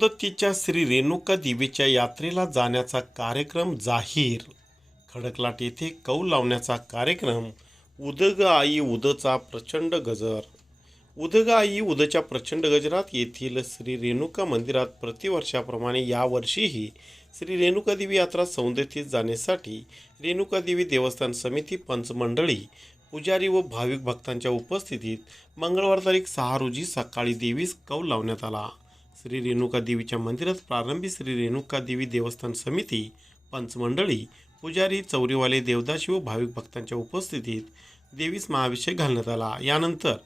सौंदत्तीच्या श्री रेणुका देवीच्या यात्रेला जाण्याचा कार्यक्रम जाहीर। खडकलाट येथे कौल लावण्याचा कार्यक्रम। उदग आई उदचा प्रचंड गजर। उदग आई उदच्या प्रचंड गजरात येथील श्री रेणुका मंदिरात प्रतिवर्षाप्रमाणे यावर्षीही श्री रेणुका देवी यात्रा सौंदत्तीत जाण्यासाठी रेणुका देवी देवस्थान समिती पंचमंडळी पुजारी व भाविक भक्तांच्या उपस्थितीत मंगळवार तारीख 6 रोजी सकाळी देवीस कौल लावण्यात आला। श्री रेणुका देवीच्या मंदिरात प्रारंभी श्री रेणुका देवी देवस्थान समिती पंचमंडळी पुजारी चौरीवाले देवदासी व भाविक भक्तांच्या उपस्थितीत देवीस महाअभिषेक घालण्यात आला। यानंतर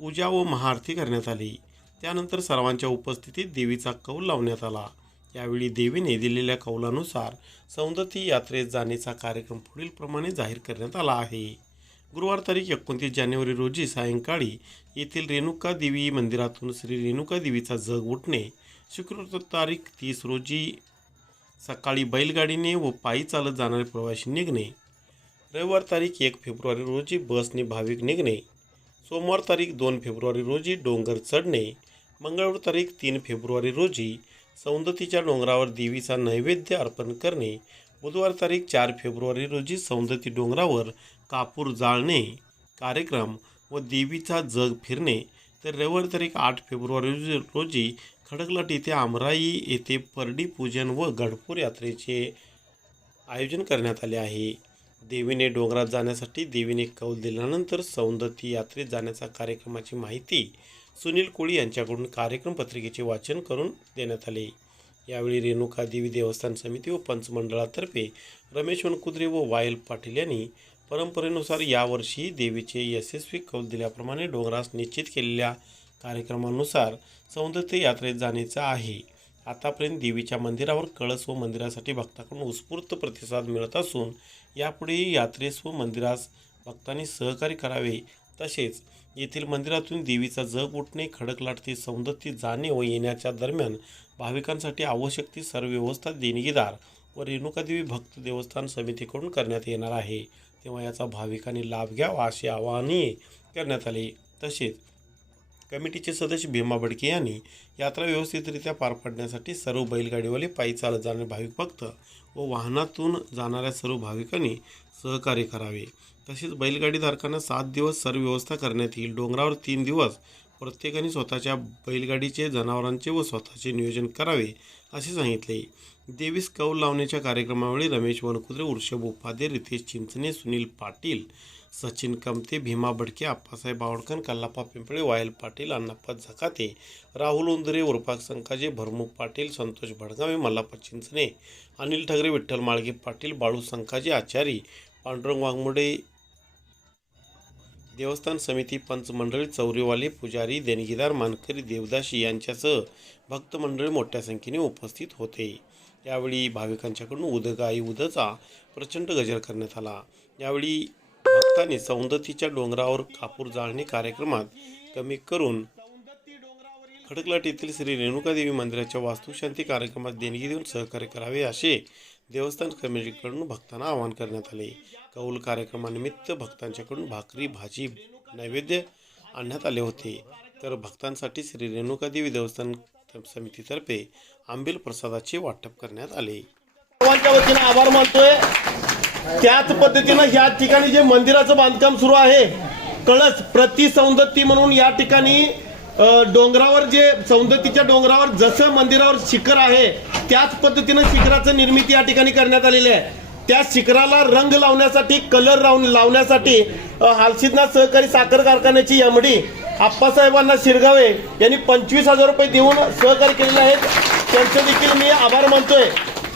पूजा व महाआरती करण्यात आली। त्यानंतर सर्वांच्या उपस्थितीत देवीचा कौल लावण्यात आला। यावेळी देवीने दिलेल्या कौलानुसार सौंदत्ती यात्रेत जाण्याचा कार्यक्रम पुढील प्रमाणे जाहीर करण्यात आला आहे। गुरुवार तारीख 29 जानेवारी रोजी सायंकाळी येथील रेणुका देवी मंदिरातून श्री रेणुका देवीचा जग उठणे, शुक्रवार तारीख 30 रोजी सकाळी बैलगाडीने व पायी चालत जाणारे प्रवासी निघणे, रविवार तारीख 1 फेब्रुवारी रोजी बसने भाविक निघणे, सोमवार तारीख 2 फेब्रुवारी रोजी डोंगर चढणे, मंगळवार तारीख 3 फेब्रुवारी रोजी सौंदत्तीच्या डोंगरावर देवीचा नैवेद्य अर्पण करणे, बुधवार तारीख 4 फेब्रुवारी रोजी सौंदत्ती डोंगरावर कापूर जाळणे कार्यक्रम व देवीचा जग फिरणे, तर रविवार तारीख 8 फेब्रुवारी रोजी खडकलाट येथे आमराई येथे परडी पूजन व गडपूर यात्रेचे आयोजन करण्यात आले आहे। देवीने डोंगरात जाण्यासाठी देवीने कौल दिल्यानंतर सौंदत्ती यात्रेत जाण्याचा कार्यक्रमाची माहिती सुनील कोळी यांच्याकडून कार्यक्रम पत्रिकेचे वाचन करून देण्यात आले। यावेळी रेणुका देवी देवस्थान समिती व पंचमंडळातर्फे रमेश वनकुद्रे व वायल पाटील यांनी परंपरेनुसार यावर्षी देवीचे यशस्वी कौल दिल्याप्रमाणे डोंगरास निश्चित केलेल्या कार्यक्रमानुसार सौंदत्ती यात्रेत जाण्याचा आहे। आतापर्यंत देवीच्या मंदिरावर कळस व मंदिरासाठी भक्तांकडून उत्स्फूर्त प्रतिसाद मिळत असून यापुढेही यात्रेस व मंदिरास भक्तांनी सहकार्य करावे, तसेच येथील मंदिरातून देवीचा जग उठणे, खडकलाट ते सौंदत्ती जाणे व येण्याच्या दरम्यान भाविकांसाठी आवश्यक ती सर्व व्यवस्था देणगीदार व रेणुका देवी भक्त देवस्थान समितीकडून करण्यात येणार आहे, तेव्हा याचा भाविकांनी लाभ घ्यावा असे आवाहनही करण्यात आले। तसेच कमिटीचे सदस्य भीमा बडके यांनी यात्रा व्यवस्थितरित्या पार पाडण्यासाठी सर्व बैलगाडीवाले, पायी चालत जाणारे भाविक भक्त व वाहनातून जाणाऱ्या सर्व भाविकांनी सहकार्य करावे। तसेच बैलगाडीधारकांना 7 दिवस सर्व व्यवस्था करण्यात येईल। डोंगरावर 3 दिवस प्रत्येकाने स्वतःच्या बैलगाडीचे, जनावरांचे व स्वतःचे नियोजन करावे असे सांगितले। देवीस कौल लावण्याच्या कार्यक्रमावेळी रमेश वनकुद्रे, ऋषभ उपाध्ये, रितेश चिंचणे, सुनील पाटील, सचिन कमते, भीमा बडके, आप्पासाहेब आवडकर, कल्लाप्पा पिंपळे, वायल पाटील, अण्णाप्पा झकाते, राहुल उंदरे, उर्फाक संकाजे, भरमुख पाटील, संतोष भडगावे, मल्लाप्पा चिंचणे, अनिल ठगरे, विठ्ठल माळगे पाटील, बाळू संकाजे, आचारी, पांडुरंग वाघमोडे, देवस्थान समिती पंचमंडळी, चौरीवाले, पुजारी, देणगीदार, मानकरी, देवदासी यांच्यासह भक्त मंडळी मोठ्या संख्येने उपस्थित होते। यावेळी भाविकांच्याकडून उदग आई उदचा प्रचंड गजर करण्यात आला। यावेळी भक्तांनी सौंदत्तीच्या डोंगरावर कापूर जाळणे कार्यक्रमात कमी करून खडकलाट येथील श्री रेणुका देवी मंदिराच्या वास्तुशांती कार्यक्रमात देणगी देऊन सहकार्य करावे असे देवस्थान कमिटीकडून भक्तांना आवाहन करण्यात आले। कौल कार्यक्रमानिमित्त भक्तांच्याकडून भाकरी, भाजी, नैवेद्य आणण्यात आले होते, तर भक्तांसाठी श्री रेणुका देवी देवस्थान समितीतर्फे आंबील प्रसादाचे वाटप करण्यात आले। सर्वांच्या वतीने आभार मानतोय। त्याच पद्धतीनं या ठिकाणी जे मंदिराचं बांधकाम सुरू आहे, कळस प्रति सौंदत्ती म्हणून या ठिकाणी डोंगरावर, जे सौंदत्तीच्या डोंगरावर जसं मंदिरावर शिखर आहे त्याच पद्धतीनं शिखराचं निर्मिती या ठिकाणी करण्यात आलेली आहे। त्या शिखराला रंग लावण्यासाठी, कलर लावण्यासाठी हालसिद्धनाथ सहकारी साखर कारखान्याची एमडी आप्पासाहेबांना शिरगावे यांनी 25,000 रुपये देऊन सहकार्य केलेले आहेत। त्यांचे देखील मी आभार मानतोय।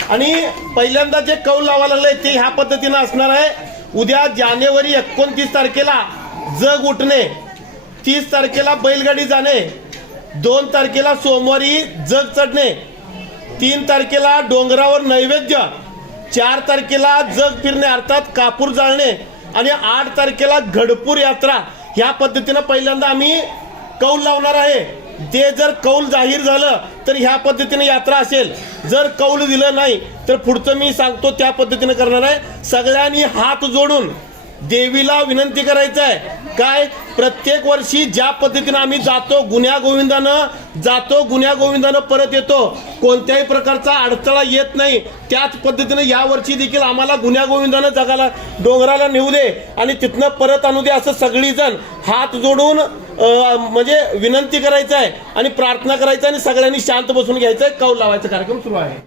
आणि पहिल्यांदा जे कौल लावायला लागले ते ह्या पद्धतीनं असणार आहे। उद्या जानेवारी 29 तारखेला जग उठणे, 30 तारखेला बैलगाडी जाणे, 2 तारखेला सोमवारी जग चढणे, 3 तारखेला डोंगरावर नैवेद्य, 4 तारखेला जग फिरणे अर्थात कापूर जाळणे आणि 8 तारखेला गडपूर यात्रा। ह्या पद्धतीनं पहिल्यांदा आम्ही कौल लावणार आहे। ते जर कौल जाहीर झालं तर ह्या पद्धतीने यात्रा असेल, जर कौल दिलं नाही तर पुढचं मी सांगतो त्या पद्धतीने करणार आहे। सगळ्यांनी हात जोडून देवीला विनंती करायचं आहे काय, प्रत्येक वर्षी ज्या पद्धतीनं आम्ही जातो गुन्ह्या गोविंदानं परत येतो, कोणत्याही प्रकारचा अडथळा येत नाही, त्याच पद्धतीनं या वर्षी देखील आम्हाला गुन्ह्या गोविंदानं जगाला डोंगराला नेऊ दे आणि तिथनं परत आणू दे, असं सगळीजण हात जोडून म्हणजे विनंती करायचं आहे आणि प्रार्थना करायचं आणि सगळ्यांनी शांत बसून घ्यायचं आहे. कौल लावायचा कार्यक्रम सुरू आहे.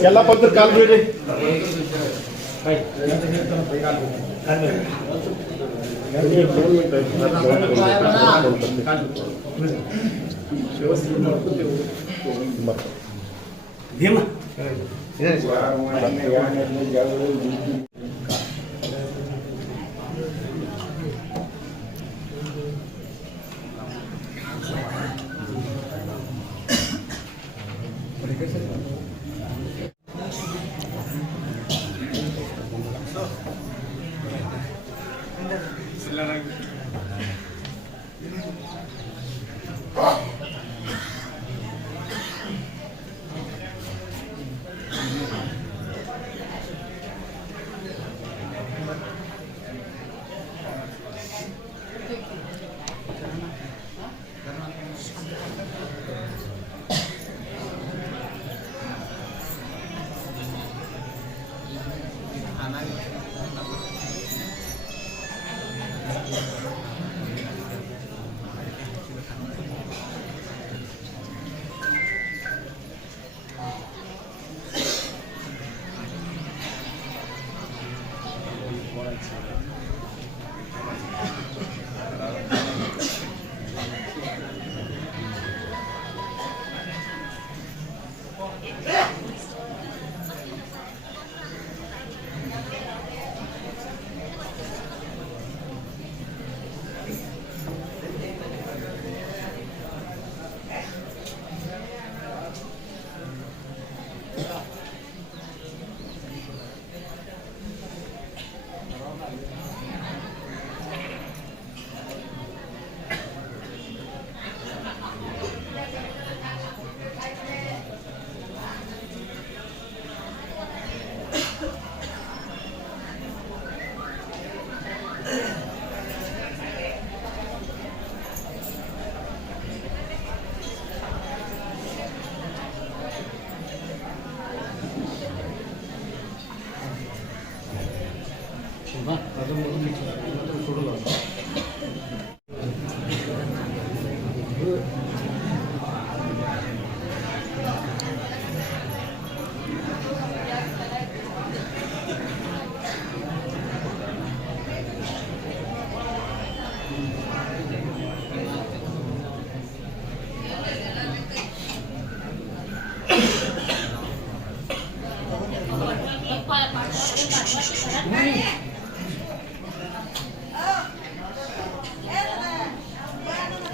त्याला पत्र काल भेटे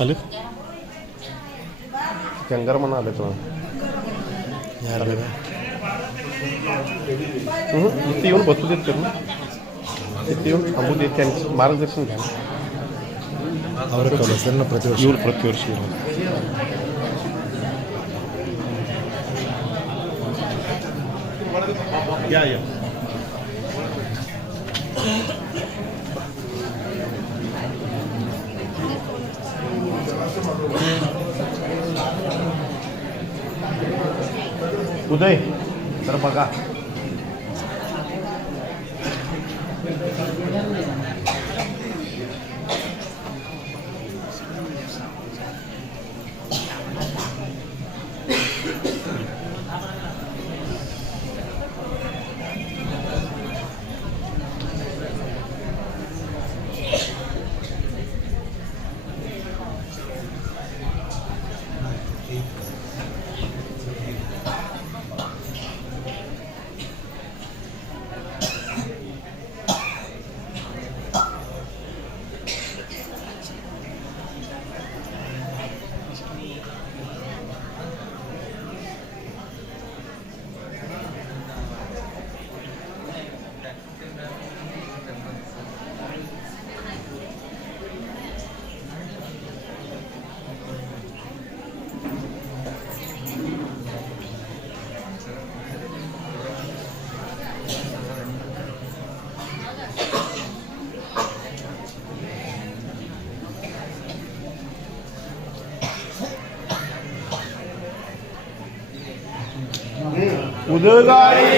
आले कंगार म्हणा आले तो इथे येऊन बसू देत ना, इथे येऊन थांबू देत, त्यांचं मार्गदर्शन घ्या ना. प्रतिवर्षी या उदय तर बघा उदगाई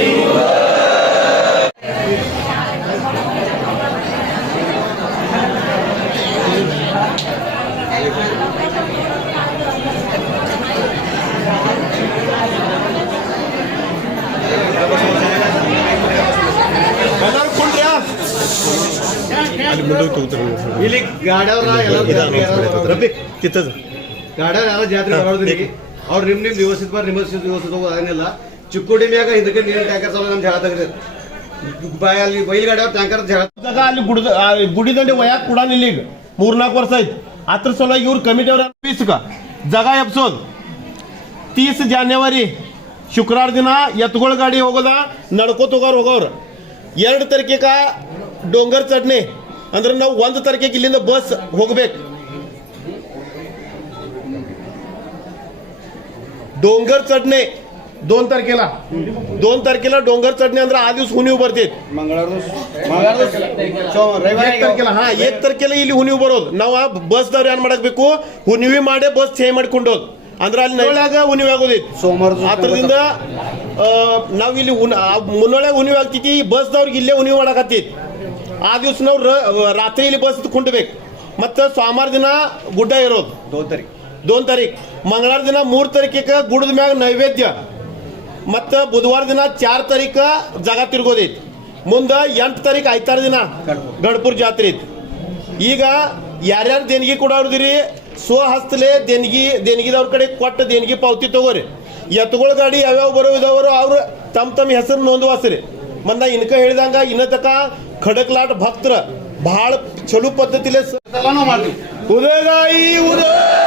ಇಲ್ಲಿ ಗಾಡಿಯವ್ರ तिथंच ಗಾಡಿಯವ್ರ ಯಾರೋ ಜಾತ್ರೆ ಬರೋದ್ರಿ ಅವ್ರು ನಿಮ್ ವ್ಯವಸ್ಥಿತ ವ್ಯವಸ್ಥಿತ ಹೋಗೋದೇನಿಲ್ಲ ಚಿಕ್ಕೋಡಿ ಮ್ಯಾಗ ಇದಕ್ಕೆ ನೀರಿನ ಟ್ಯಾಂಕರ್ ಚಾಲು ನಮ್ದು ಹೇಳ ತೆಗೆದ್ರಿ ಅಲ್ಲಿ ಬೈಲ್ಗಾಡಿಯವ್ರ ಟ್ಯಾಂಕರ್ जागा ಅಲ್ಲಿ गुडीदंडे वयात कुडा निघ 3-4 वर्ष आहेत आता सलग इवर कमिटीवर 20 का जागा एपिसोड 30 जानेवारी ಶುಕ್ರವಾರ ದಿನ ಎತ್ತುಗಳ ಗಾಡಿ ಹೋಗೋದ ನಡ್ಕೋತ ಹೋಗೋರು 2 ತಾರೀಕಿಗೆ ಡೋಂಗರ್ ಚಡ್ನೆ ಅಂದ್ರೆ ನಾವು 1 ತಾರೀಕಿಗೆ ಇಲ್ಲಿಂದ ಬಸ್ ಹೋಗ್ಬೇಕು डोंगर चढणे 2 तारखेला 2 तारखेला डोंगर चढणे ಅಂದ್ರೆ ಆ ದಿವಸ ಹುಣಿವು ಬರ್ತೈತಿ ರವಿವಾರ ತಾರखेला ಹಾ 1 ತಾರखेला ಇಲ್ಲಿ ಹುಣಿವು ಬರೋದು ನಾವು ಬಸ್ ದವ್ರು ಏನ್ ಮಾಡಬೇಕು ಹುಣಿವಿ ಮಾಡಿ ಬಸ್ ಚೇಂಜ್ ಮಾಡ್ಕೊಂಡು ಹೋದ್ ಅಂದ್ರೆ ಅಲ್ಲಿ ನಳ್ಳಾಗ ಹುಣಿವಿ ಆಗೋದೈತಿ ಸೋಮವಾರ ಆದ್ರಿಂದ ನಾವು ಇಲ್ಲಿ ಮುನ್ನೊಳಗೆ ಹುಣಿವಿ ಆಗ್ತೈತಿ ಬಸ್ ದವ್ರಿಗೆ ಇಲ್ಲೇ ಹುಣಿವಿ ಮಾಡಕತ್ತೈತಿ ಆ ದಿವಸ ನಾವು ರಾತ್ರಿ ಇಲ್ಲಿ ಬಸ್ ಕುಂಡ್ಬೇಕು ಮತ್ತೆ ಸೋಮವಾರ ದಿನ ಗುಡ್ಡ ಇರೋದು 2 तारीख मंगळवार दिन 3 तारखेಗೆ ಗುಡದ ಮ್ಯಾಗ ನೈವೇದ್ಯ ಮತ್ತೆ ಬುಧವಾರ ದಿನ 4 तारीख ಜಾಗ ತಿರುಗೋದೈತಿ ಮುಂದೆ 8 तारीख ಐತಾರ ದಿನ ಗಣಪುರ ಜಾತ್ರೆ ಐತಿ ಈಗ ಯಾರ್ಯಾರು ದೇಣಿಗೆ ಕೊಡೋರ್ದಿರಿ ಸ್ವಹಸ್ತಲೆ ದೇಣಿಗೆದವ್ರ ಕಡೆ ಕೊಟ್ಟ ದೇಣಿಗೆ ಪಾವತಿ ತಗೋರಿ ಎತ್ತುಗಳ ಗಾಡಿ ಯಾವ್ಯಾವ ಬರೋ ಇದಾವರು ಅವ್ರು ತಮ್ಮ ಹೆಸರು ನೋಂದವಾಸ್ರಿ ಮಂದ ಇನ್ಕ ಹೇಳಿದಂಗ ಇನ್ನ ತಕ ಖಡಕ್ಲಾಟ್ ಭಕ್ತರ ಬಹಳ ಚಲೋ ಪದ್ಧತಿಲೆ ಮಾಡ್ತೀವಿ ಉದಗಾಯಿ ಉದಯ